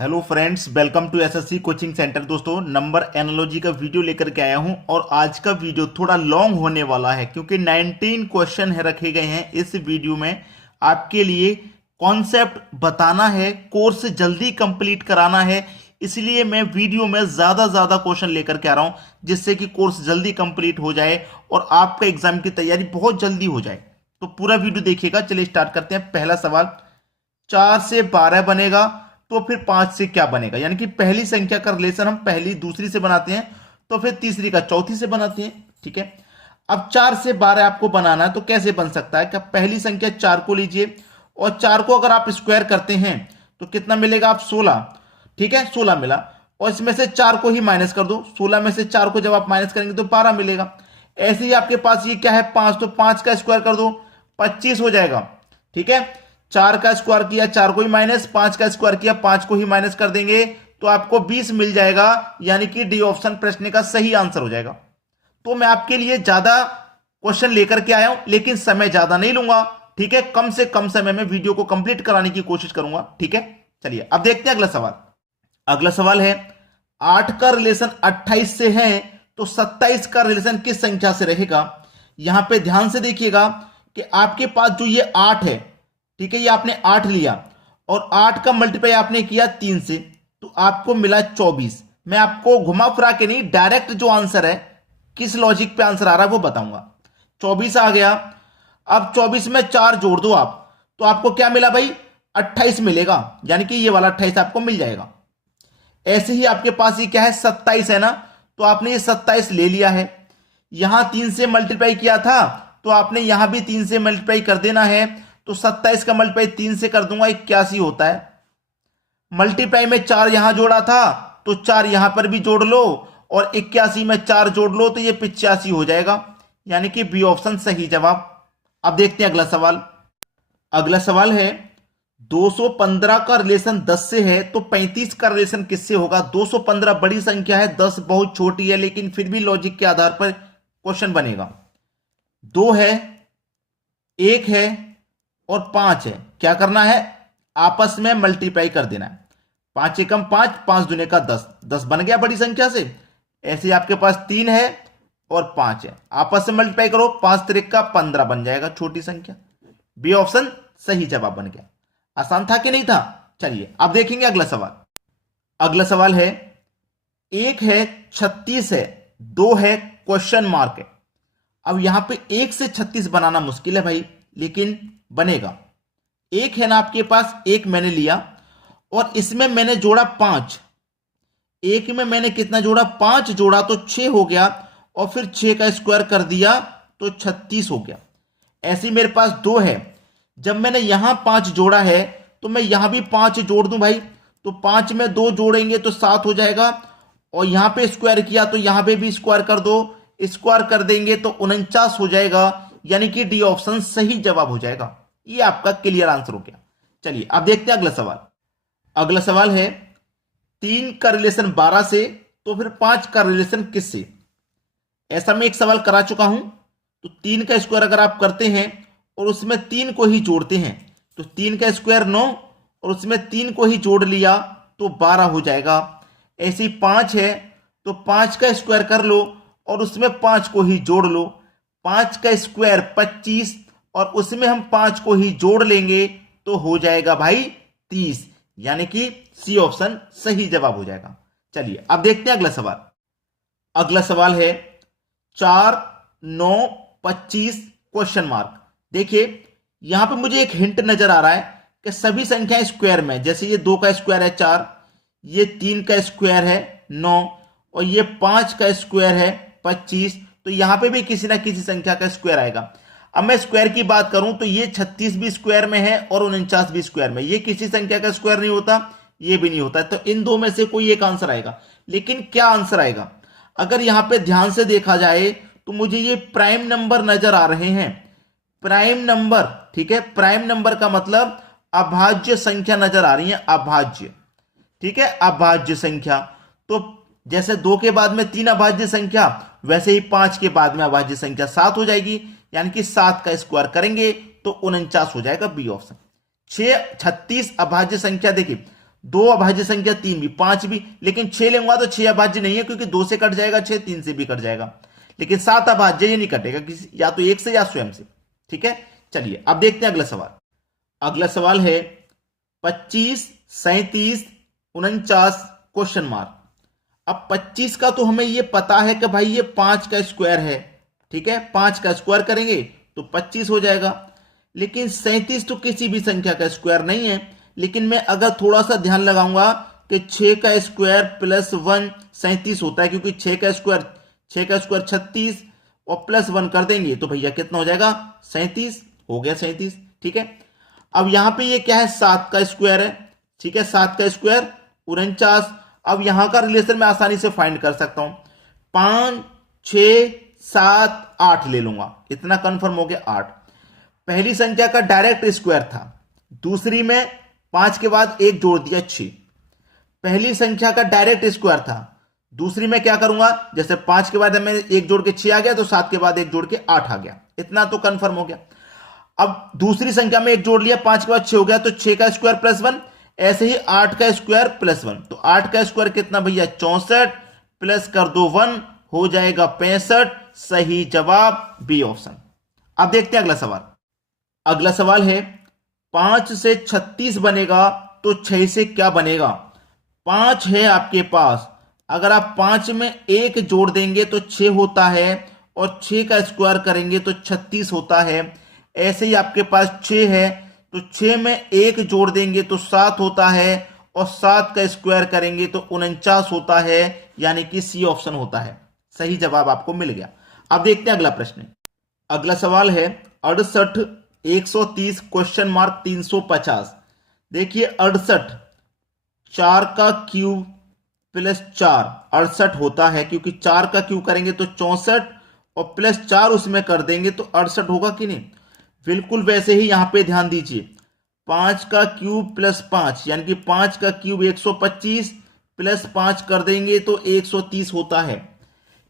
Hello friends, welcome to SSC coaching centre. दोस्तों, number analogy का video लेकर के आया हूं और आज का वीडियो थोड़ा लॉन्ग होने वाला है क्योंकि 19 क्वेश्चन है रखे गए हैं इस वीडियो में। आपके लिए कॉन्सेप्ट बताना है, कोर्स जल्दी कंप्लीट कराना है, इसलिए मैं वीडियो में ज़्यादा क्वेश्चन लेकर के आ रहा हूं जिससे कि कोर्स जल्दी कंप्लीट हो जाए और आपका एग्जाम की तैयारी बहुत जल्दी हो जाए। तो पूरा वीडियो देखिएगा। चलिए स्टार्ट करते हैं। पहला सवाल, 4 से 12 बनेगा तो फिर 5 से क्या बनेगा? यानी कि पहली संख्या का रिलेशन हम पहली दूसरी से बनाते हैं तो फिर तीसरी का चौथी से बनाते हैं। ठीक है, अब 4 से 12 आपको बनाना है तो कैसे बन सकता है? क्या पहली संख्या 4 को लीजिए और 4 को अगर आप स्क्वायर करते हैं तो कितना मिलेगा? आप 16। ठीक है, 16 मिला और इसमें से 4 को ही माइनस कर दो। 16 में से 4 को जब आप माइनस करेंगे तो 12 मिलेगा। ऐसे ही आपके पास ये क्या है? 5, तो 5 का स्क्वायर कर दो, 25 हो जाएगा। ठीक है, 4 का स्क्वायर किया, 4 को ही माइनस, 5 का स्क्वायर किया, 5 को ही माइनस कर देंगे तो आपको 20 मिल जाएगा। यानी कि डी ऑप्शन प्रश्न का सही आंसर हो जाएगा। तो मैं आपके लिए ज्यादा क्वेश्चन लेकर के आया हूं लेकिन समय ज्यादा नहीं लूंगा। ठीक है, कम से कम समय में वीडियो को कंप्लीट कराने की कोशिश करूंगा। ठीक है, चलिए अब देखते हैं अगला सवाल। अगला सवाल है, 8 का रिलेशन 28 से है तो 27 का रिलेशन किस संख्या से रहेगा? यहां पे ध्यान से देखिएगा कि आपके पास जो ये 8 है, ठीक है, ये आपने 8 लिया और 8 का मल्टीप्लाई आपने किया 3 से तो आपको मिला 24। मैं आपको घुमा फिरा के नहीं, डायरेक्ट जो आंसर है, किस लॉजिक पे आंसर आ रहा है वो बताऊंगा। 24 आ गया। अब 24 में 4 जोड़ दो आप तो आपको क्या मिला भाई? 28 मिलेगा। यानी कि ये वाला 28 आपको मिल जाएगा। ऐसे ही आपके पास ये क्या है? 27 है ना, तो आपने ये 27 ले लिया है। यहां 3 से मल्टीप्लाई किया था तो आपने यहां भी 3 से मल्टीप्लाई कर देना है। तो 27 का मल्टीप्लाई 3 से कर दूंगा, 81 होता है। मल्टीप्लाई में 4 यहां जोड़ा था तो 4 यहां पर भी जोड़ लो और 81 में 4 जोड़ लो तो ये 85 हो जाएगा। यानी कि बी ऑप्शन सही जवाब। अब देखते हैं अगला सवाल। अगला सवाल है, 215 का रिलेशन 10 से है तो 35 का रिलेशन किससे होगा? 215 बड़ी संख्या है, 10 बहुत छोटी है, लेकिन फिर भी लॉजिक के आधार पर क्वेश्चन बनेगा। 2 है, 1 है और 5 है। क्या करना है? आपस में मल्टीप्लाई कर देना है। 5 एकम 5, 5 दूने का 10, 10 बन गया बड़ी संख्या से। ऐसे ही आपके पास 3 है और 5 है, आपस में मल्टीप्लाई करो, 5 तिरिक का 15 बन जाएगा छोटी संख्या। बी ऑप्शन सही जवाब बन गया। आसान था कि नहीं था? चलिए अब देखेंगे अगला सवाल। अगला सवाल है, 1 है, 36 है, 2 है, क्वेश्चन मार्क है। अब यहां पे 1 से 36 बनाना मुश्किल है भाई, लेकिन बनेगा। 1 है ना आपके पास, 1 मैंने लिया और इसमें मैंने जोड़ा 5। 1 में मैंने कितना जोड़ा? 5 जोड़ा तो 6 हो गया और फिर 6 का स्क्वायर कर दिया तो 36 हो गया। ऐसे ही मेरे पास 2 है, जब मैंने यहां 5 जोड़ा है तो मैं यहां भी 5 जोड़ दूं भाई, तो 5 में 2 जोड़ेंगे तो 7 हो जाएगा और यहां पे स्क्वायर किया तो यहां पे भी स्क्वायर कर दो, स्क्वायर कर देंगे तो 49 हो जाएगा। यानी कि डी ऑप्शन सही जवाब हो जाएगा। ये आपका क्लियर आंसर हो गया। चलिए अब देखते हैं अगला सवाल। अगला सवाल है, 3 का रिलेशन 12 से तो फिर 5 का रिलेशन किससे? ऐसा मैं एक सवाल करा चुका हूं। तो 3 का स्क्वायर अगर आप करते हैं और उसमें 3 को ही जोड़ते हैं तो 3 का स्क्वायर 9 और उसमें 3 को ही जोड़ लिया तो 12 हो जाएगा। ऐसे ही 5 है तो 5 का स्क्वायर कर लो और उसमें 5 को ही जोड़ लो। 5 का स्क्वायर 25 और उसमें हम 5 को ही जोड़ लेंगे तो हो जाएगा भाई 30। यानी कि सी ऑप्शन सही जवाब हो जाएगा। चलिए अब देखते हैं अगला सवाल। अगला सवाल है, 4, 9, 25 क्वेश्चन मार्क। देखिए यहां पे मुझे एक हिंट नजर आ रहा है कि सभी संख्याएं स्क्वायर में, जैसे ये 2 का स्क्वायर है 4, ये 3 का स्क्वायर है 9 और ये 5 का स्क्वायर है 25, तो यहां पे भी किसी ना किसी संख्या का स्क्वायर आएगा। अब मैं स्क्वायर की बात करूं तो ये 36 भी स्क्वायर में है और 49 भी स्क्वायर में। ये किसी संख्या का स्क्वायर नहीं होता, ये भी नहीं होता, तो इन दो में से कोई एक आंसर आएगा। लेकिन क्या आंसर आएगा? अगर यहां पे ध्यान से देखा जाए तो मुझे ये प्राइम नंबर नजर आ रहे हैं। प्राइम नंबर, ठीक है, प्राइम नंबर का मतलब अभाज्य संख्या नजर आ रही है, अभाज्य। ठीक है, अभाज्य संख्या। तो जैसे 2 के बाद में 3 अभाज्य संख्या, वैसे ही 5 के बाद में अभाज्य संख्या 7 हो जाएगी। यानी कि 7 का स्क्वायर करेंगे तो 49 हो जाएगा, बी ऑप्शन। 36 अभाज्य संख्या। देखिए दो अभाज्य संख्या 3 भी, 5 भी, लेकिन 6 लेंगे तो 6 अभाज्य नहीं है क्योंकि 2 से कट जाएगा 6, 3 से भी कट जाएगा, लेकिन 7 अभाज्य ये नहीं कटेगा किसी, या तो 1 से या स्वयं से। ठीक है, चलिए अब देखते हैं अगला सवाल। अगला सवाल है 25, 37, 49 क्वेश्चन मार्क। अब 25 का तो हमें ये पता है कि भाई ये 5 का स्क्वायर है। ठीक है, 5 का स्क्वायर करेंगे तो 25 हो जाएगा, लेकिन 37 तो किसी भी संख्या का स्क्वायर नहीं है। लेकिन मैं अगर थोड़ा सा ध्यान लगाऊंगा कि 6 का स्क्वायर प्लस 1 37 होता है, क्योंकि 6 का स्क्वायर 36 और प्लस 1 कर देंगे तो भैया कितना हो जाएगा 37, हो गया 37। ठीक है, अब यहां पे ये क्या है 7 का स्क्वायर है। ठीक है, 7 का स्क्वायर 49। अब यहां का रिलेशन मैं आसानी से फाइंड कर सकता हूं, 5, 6, 7, 8 ले लूंगा, इतना कंफर्म हो गया 8। पहली संख्या का डायरेक्ट स्क्वायर था, दूसरी में 5 के बाद 1 जोड़ दिया 6। पहली संख्या का डायरेक्ट स्क्वायर था, दूसरी में क्या करूंगा, जैसे 5 के बाद मैं 1 जोड़ के 6 आ गया तो 7 के बाद 1 जोड़ के 8 आ गया, इतना तो कंफर्म हो गया। अब दूसरी संख्या में 1 जोड़ लिया, 5 के बाद 6 हो गया तो 6 का स्क्वायर प्लस 1, ऐसे ही 8 का स्क्वायर प्लस 1, तो 8 का स्क्वायर कितना भैया 64, प्लस कर दो 1 हो जाएगा 65। सही जवाब बी ऑप्शन। अब देखते हैं अगला सवाल। अगला सवाल है 5 से 36 बनेगा तो 6 से क्या बनेगा। 5 है आपके पास, अगर आप 5 में 1 जोड़ देंगे तो 6 होता है, और 6 का स्क्वायर करेंगे तो 36 होता है। ऐसे ही आपके पास 6 है तो 6 में 1 जोड़ देंगे तो 7 होता है, और 7 का स्क्वायर करेंगे तो 49 होता है, यानी कि सी ऑप्शन होता है। सही जवाब आपको मिल गया। अब देखते हैं अगला प्रश्न। अगला सवाल है 68, 130 क्वेश्चन मार्क 350। देखिए 68 4 का क्यूब प्लस 4 68 होता है, क्योंकि 4 का क्यूब करेंगे तो 64 और प्लस 4 उसमें कर देंगे तो 68 होगा कि नहीं। बिल्कुल वैसे ही यहां पे ध्यान दीजिए, 5 का क्यूब प्लस 5 यानी कि 5 का क्यूब 125 प्लस 5 कर देंगे तो 130 होता है।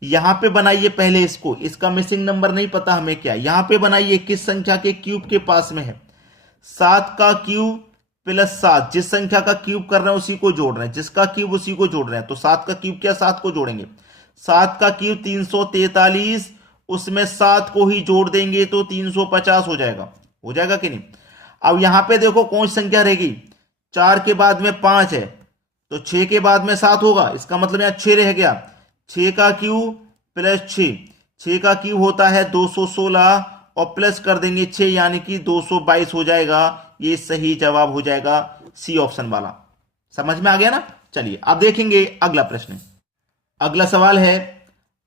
यहां पे बनाइए पहले इसको, इसका मिसिंग नंबर नहीं पता हमें क्या, यहां पे बनाइए किस संख्या के क्यूब के पास में है। 7 का क्यूब प्लस 7, जिस संख्या का क्यूब कर रहे हैं उसी को जोड़ रहे हैं, जिसका क्यूब उसी को जोड़ रहे हैं, तो 7 का क्यूब क्या 7 को जोड़ेंगे। 7 का क्यूब 343, उसमें 7 को ही जोड़ देंगे तो 350 हो जाएगा कि नहीं। अब यहां पे देखो कौन सी संख्या रहेगी, 4 के बाद में 5 है तो 6 के बाद में 7 होगा, इसका मतलब यहां 6 रह गया। 6 का क्यूब प्लस 6 का क्यूब होता है 216 और प्लस कर देंगे 6 यानी कि 222 हो जाएगा। ये सही जवाब हो जाएगा सी ऑप्शन वाला। समझ में आ गया ना। चलिए अब देखेंगे अगला प्रश्न। अगला सवाल है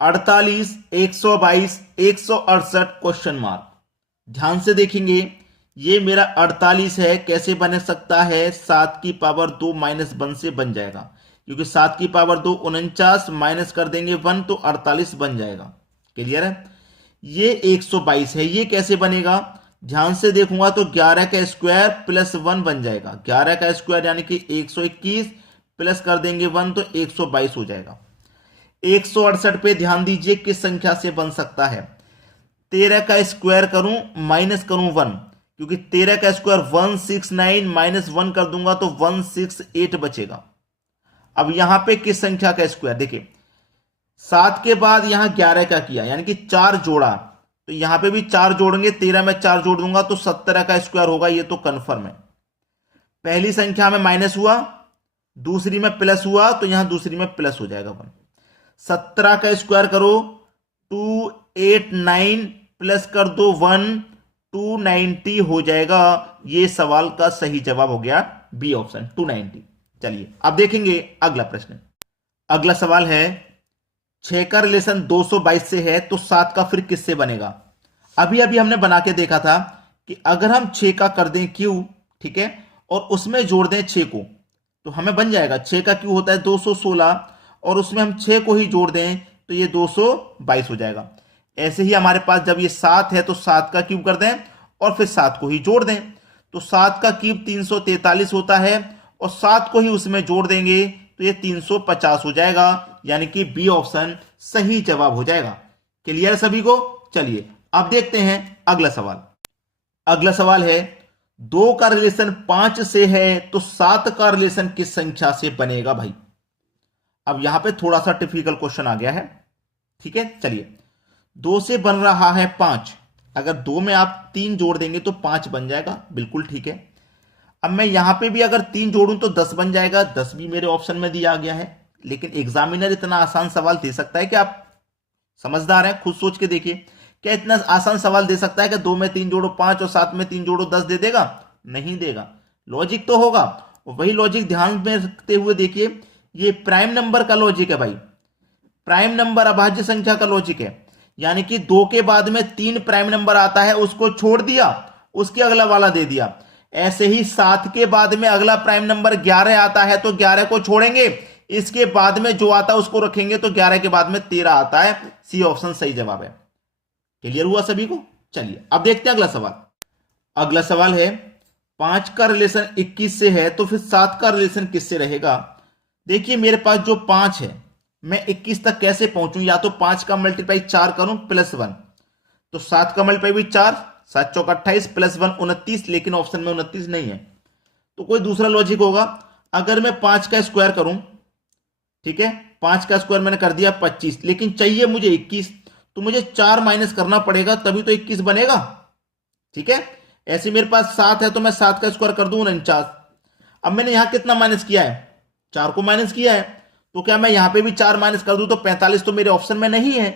48, 122, 168 क्वेश्चन मार्क। ध्यान से देखेंगे, ये मेरा 48 है, कैसे बन सकता है 7 की पावर 2 माइनस 1 से बन जाएगा, क्योंकि 7 की पावर 2 49 माइनस कर देंगे 1 तो 48 बन जाएगा। क्लियर है। ये 122 है, ये कैसे बनेगा, ध्यान से देखूंगा तो 11 का स्क्वायर प्लस 1 बन जाएगा। 11 का स्क्वायर यानी कि 121 प्लस कर देंगे 1 तो 122 हो जाएगा। 168 पे ध्यान दीजिए किस संख्या से बन सकता है। 13 का स्क्वायर करूं माइनस करूं 1, क्योंकि 13 का स्क्वायर 169 माइनस 1 कर दूंगा तो 168 बचेगा। अब यहां पे किस संख्या का स्क्वायर, देखिए 7 के बाद यहां 11 का किया यानी कि 4 जोड़ा, तो यहां पे भी 4 जोड़ेंगे, 13 में 4 जोड़ दूंगा तो 17 का स्क्वायर होगा, ये तो कंफर्म है। पहली संख्या में माइनस हुआ, दूसरी में प्लस हुआ, तो यहां दूसरी में प्लस हो जाएगा 1। 17 का स्क्वायर करो 289 प्लस कर दो 1 290 हो जाएगा। ये सवाल का सही जवाब हो गया बी ऑप्शन 290। चलिए अब देखेंगे अगला प्रश्न। अगला सवाल है 6 का रिलेशन 222 से है तो 7 का फिर किससे बनेगा। अभी अभी हमने बना के देखा था कि अगर हम 6 का कर दें क्यू, ठीक है, और उसमें जोड़ दें 6 को तो हमें बन जाएगा। 6 का क्यू होता है 216 और उसमें हम 6 को ही जोड़ दें तो ये 222 हो जाएगा। ऐसे ही हमारे पास जब ये 7 है तो 7 का क्यूब कर दें और फिर 7 को ही जोड़ दें, तो 7 का क्यूब 343 होता है और 7 को ही उसमें जोड़ देंगे तो ये 350 हो जाएगा, यानी कि बी ऑप्शन सही जवाब हो जाएगा। क्लियर सभी को। चलिए अब देखते हैं अगला सवाल। अगला सवाल है 2 का रिलेशन 5 से है तो 7 का रिलेशन किस संख्या से बनेगा भाई? अब यहां पे थोड़ा सा टिपिकल क्वेश्चन आ गया है, ठीक है। चलिए, 2 से बन रहा है 5, अगर 2 में आप 3 जोड़ देंगे तो 5 बन जाएगा, बिल्कुल ठीक है। अब मैं यहां पे भी अगर 3 जोड़ूं तो 10 बन जाएगा, 10 भी मेरे ऑप्शन में दिया गया है। लेकिन एग्जामिनर इतना आसान सवाल दे सकता है कि आप समझदार हैं, खुद सोच के देखिए, क्या इतना आसान सवाल दे सकता है कि 2 में 3 जोड़ो 5 और 7 में 3 जोड़ो 10 दे देगा? नहीं देगा। लॉजिक तो होगा, और वही लॉजिक ध्यान में रखते हुए देखिए, ये प्राइम नंबर का लॉजिक है भाई, प्राइम नंबर अभाज्य संख्या का लॉजिक है। यानी कि 2 के बाद में 3 प्राइम नंबर आता है, उसको छोड़ दिया, उसके अगला वाला दे दिया। ऐसे ही 7 के बाद में अगला प्राइम नंबर 11 आता है तो 11 को छोड़ेंगे, इसके बाद में जो आता है उसको रखेंगे, तो 11 के बाद में 13 आता है। सी ऑप्शन सही जवाब है। क्लियर हुआ सभी को? चलिए अब देखते हैं अगला सवाल। अगला सवाल है 5 का रिलेशन 21 से है तो फिर 7 का रिलेशन किससे रहेगा? देखिए मेरे पास जो 5 है, मैं 21 तक कैसे पहुंचूं? या तो 5 का मल्टीप्लाई 4 करूं प्लस 1, तो 7 का मल्टीप्लाई भी 4, 7 चौक 28 प्लस 1 29, लेकिन ऑप्शन में 29 नहीं है, तो कोई दूसरा लॉजिक होगा। अगर मैं 5 का स्क्वायर करूं, ठीक है, 5 का स्क्वायर मैंने कर दिया 25, लेकिन चाहिए मुझे 21, तो मुझे 4 माइनस करना पड़ेगा, तभी तो 21 बनेगा, ठीक है। ऐसे मेरे पास 7 है तो मैं 7 का स्क्वायर कर दूं 49। अब मैंने यहां कितना माइनस किया है? 4 को माइनस किया है, तो क्या मैं यहां पे भी 4 माइनस कर दूं तो 45 तो मेरे ऑप्शन में नहीं है।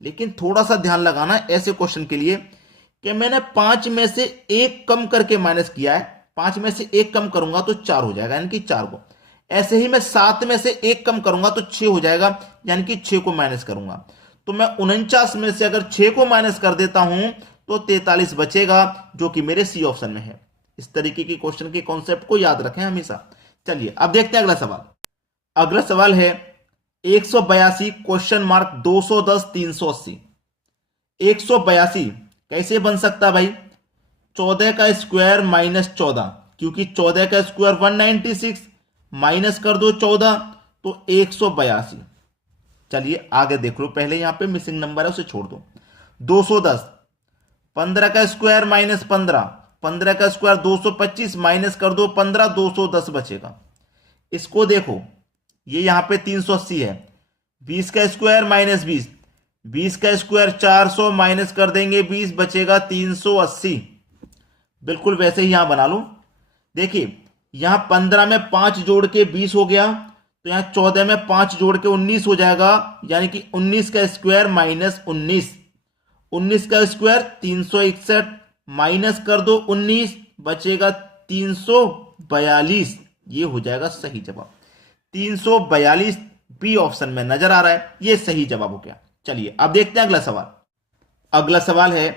लेकिन थोड़ा सा ध्यान लगाना ऐसे क्वेश्चन के लिए कि मैंने 5 में से 1 कम करके माइनस किया है, 5 में से 1 कम करूंगा तो 4 हो जाएगा, यानी कि 4 को। ऐसे ही मैं 7 में से 1 कम करूंगा तो 6 हो जाएगा, यानी कि 6 को माइनस करूंगा। तो मैं 49 में से अगर 6 को माइनस कर देता हूं तो 43 बचेगा, जो कि मेरे सी ऑप्शन में है। इस तरीके की क्वेश्चन के कॉन्सेप्ट को याद रखें हमेशा। चलिए अब देखते हैं अगला सवाल। अगला सवाल है 182 क्वेश्चन मार्क 210 380। 182 कैसे बन सकता भाई? 14 का स्क्वायर माइनस 14, क्योंकि 14 का स्क्वायर 196, माइनस कर दो 14 तो 182। चलिए आगे देख लो, पहले यहां पे मिसिंग नंबर है उसे छोड़ दो। 210, 15 का स्क्वायर माइनस 15, 15 का स्क्वायर 225, माइनस कर दो 15, 210 बचेगा। इसको देखो, ये यहां पे 380 है, 20 का स्क्वायर माइनस 20, 20 का स्क्वायर 400, माइनस कर देंगे 20, बचेगा 380। बिल्कुल वैसे ही यहां बना लो। देखिए यहां 15 में 5 जोड़ के 20 हो गया, तो यहां 14 में 5 जोड़ के 19 हो जाएगा, यानी कि 19 का स्क्वायर माइनस 19, 19 का स्क्वायर 361, माइनस कर दो 19, बचेगा 342। ये हो जाएगा सही जवाब। 342 बी ऑप्शन में नजर आ रहा है, ये सही जवाब हो गया। चलिए अब देखते हैं अगला सवाल। अगला सवाल है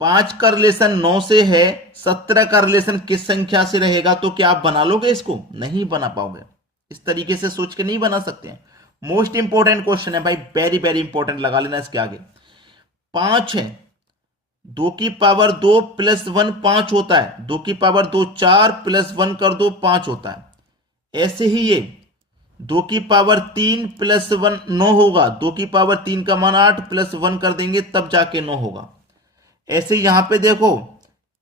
5 का रिलेशन 9 से है, 17 का रिलेशन किस संख्या से रहेगा? तो क्या आप बना लोगे इसको? नहीं बना पाओगे, इस तरीके से सोच के नहीं बना सकते हैं। मोस्ट इंपॉर्टेंट क्वेश्चन है भाई, वेरी वेरी इंपॉर्टेंट, लगा लेना इसके आगे। 5 है, 2 की पावर 2 प्लस 1 5 होता है, 2 की पावर 2 4 प्लस 1 कर दो 5 होता है। ऐसे ही ये 2 की पावर 3 प्लस 1 9 होगा, 2 की पावर 3 का मान 8 प्लस 1 कर देंगे तब जाके 9 होगा। ऐसे यहां पे देखो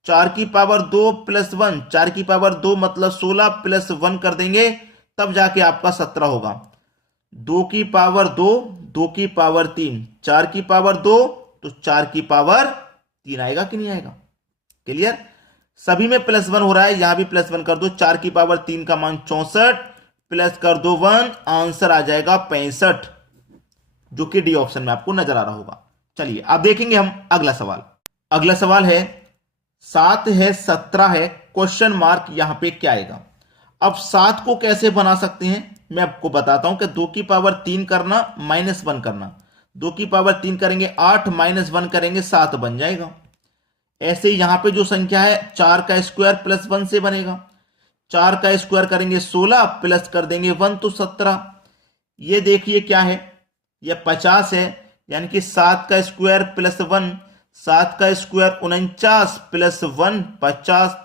4 की पावर 2 प्लस 1, 4 की पावर 2 मतलब 16 प्लस 1 कर देंगे तब जाके आपका 17 होगा। 2 की पावर 2, 2 की पावर 3, 4 की पावर 2 तो 4 की पावर 3 आएगा कि नहीं आएगा? क्लियर? सभी में प्लस 1 हो रहा है, यहां भी प्लस 1 कर दो। 4 की पावर 3 का मान 64, प्लस कर दो 1, आंसर आ जाएगा 65, जो कि डी ऑप्शन में आपको नजर आ रहा होगा। चलिए अब देखेंगे हम अगला सवाल। अगला सवाल है 7 है 17 है, क्वेश्चन मार्क यहां पे क्या आएगा? अब 7 को कैसे बना सकते हैं मैं आपको बताता हूं कि 2 की पावर 3 करना माइनस 1 करना, 2 की पावर 3 करेंगे 8, माइनस 1 करेंगे 7 बन जाएगा। ऐसे यहां पे जो संख्या है 4 का स्क्वायर प्लस 1 से बनेगा, 4 का स्क्वायर करेंगे 16 प्लस कर देंगे 1 तो 17। ये देखिए क्या है, ये 50 है, यानी कि 7 का स्क्वायर प्लस 1, 7 का स्क्वायर 49 प्लस 1 50।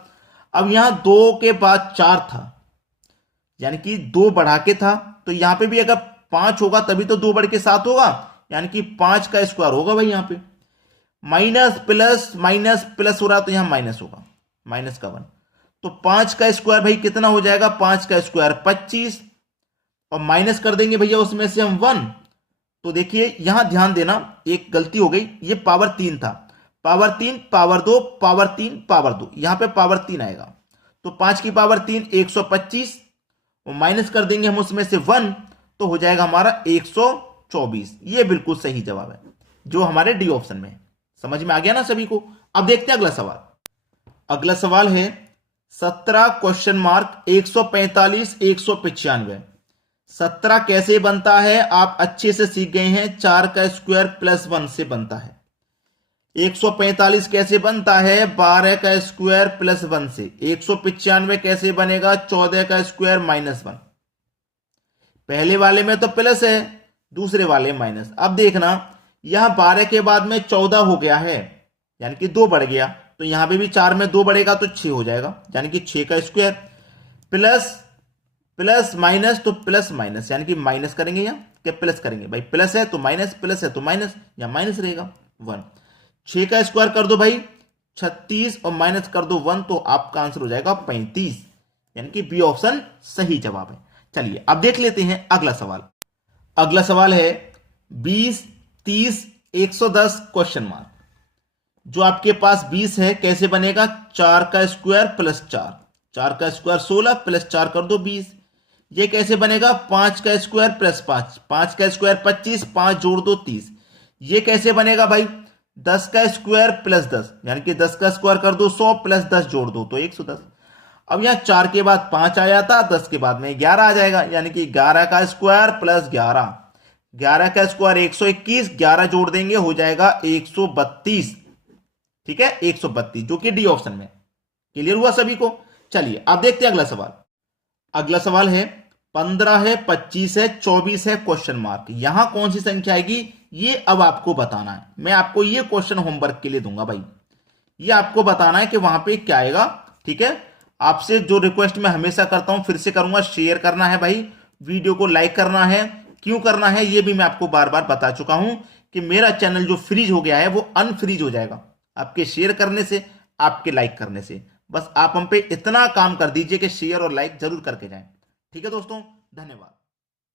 अब यहां 2 के बाद 4 था, यानी कि 2 बढ़ा के था, तो यहां पे भी अगर 5 होगा तभी तो 2 बढ़ के 7 होगा, यानी कि 5 का स्क्वायर होगा भाई। यहां पे माइनस प्लस हो रहा है तो यहां माइनस होगा, माइनस का 1। तो 5 का स्क्वायर भाई कितना हो जाएगा, 5 का स्क्वायर 25, और माइनस कर देंगे भैया उसमें से हम 1। तो देखिए यहां ध्यान देना, एक गलती हो गई, ये पावर 3 था, पावर 3 पावर 2 पावर 3 पावर 2, यहां पे पावर 3 आएगा। तो 5 की पावर 3 125, और माइनस कर देंगे हम उसमें से 1, तो हो जाएगा हमारा 124। ये बिल्कुल सही जवाब है जो हमारे डी ऑप्शन में है। समझ में आ गया ना सभी को। अब देखते हैं अगला सवाल। अगला सवाल है 17 क्वेश्चन मार्क 145 195। 17 कैसे बनता है आप अच्छे से सीख गए हैं, 4 का स्क्वायर प्लस 1 से बनता है। 145 कैसे बनता है, 12 का स्क्वायर प्लस 1 से। 195 कैसे बनेगा, 14 का स्क्वायर माइनस 1। पहले वाले में तो प्लस है, दूसरे वाले माइनस। अब देखना यहां 12 के बाद में 14 हो गया है, यानी कि 2 बढ़ गया, तो यहां पे भी 4 में 2 बढ़ेगा तो 6 हो जाएगा, यानी कि 6 का स्क्वायर प्लस प्लस माइनस, तो प्लस माइनस यानी कि माइनस करेंगे या क्या प्लस करेंगे भाई, प्लस है तो माइनस, प्लस है तो माइनस, या माइनस रहेगा 1। 6 का स्क्वायर कर दो भाई 36, और माइनस कर दो 1, तो आपका आंसर हो जाएगा 35, यानी कि बी ऑप्शन सही जवाब है। चलिए अब देख लेते हैं अगला सवाल। अगला सवाल है 20 30 110 क्वेश्चन मार्क। जो आपके पास 20 है कैसे बनेगा, 4 का स्क्वायर प्लस 4, 4 का स्क्वायर 16 प्लस 4 कर दो 20। ये कैसे बनेगा, 5 का स्क्वायर प्लस 5, 5 का स्क्वायर 25, 5 जोड़ दो 30। ये कैसे बनेगा भाई, 10 का स्क्वायर प्लस 10, यानी कि 10 का स्क्वायर कर दो 100 प्लस 10 जोड़ दो तो 110। अब यहां 4 के बाद 5 आ जाता, 10 के बाद में 11 आ जाएगा, यानी कि 11 का स्क्वायर प्लस 11, 11 का स्क्वायर 121, 11 जोड़ देंगे हो जाएगा 132। ठीक है 132, जो कि डी ऑप्शन में। क्लियर हुआ सभी को। चलिए अब देखते हैं अगला सवाल। अगला सवाल है 15 है 25 है 24 है क्वेश्चन मार्क। यहां कौन सी संख्या आएगी ये अब आपको बताना है। मैं आपको ये क्वेश्चन होमवर्क के लिए दूंगा भाई, ये आपको बताना है कि वहां पे क्या आएगा। ठीक है, आपसे जो रिक्वेस्ट मैं हमेशा करता हूं फिर से करूंगा, शेयर करना है भाई, वीडियो को लाइक करना है। क्यों करना है ये भी मैं आपको बार बार बता चुका हूं कि मेरा चैनल जो फ्रीज हो गया है वो अनफ्रीज हो जाएगा आपके शेयर करने से, आपके लाइक करने से। बस आप हम पे इतना काम कर दीजिए कि शेयर और लाइक जरूर करके जाएं। ठीक है दोस्तों, धन्यवाद।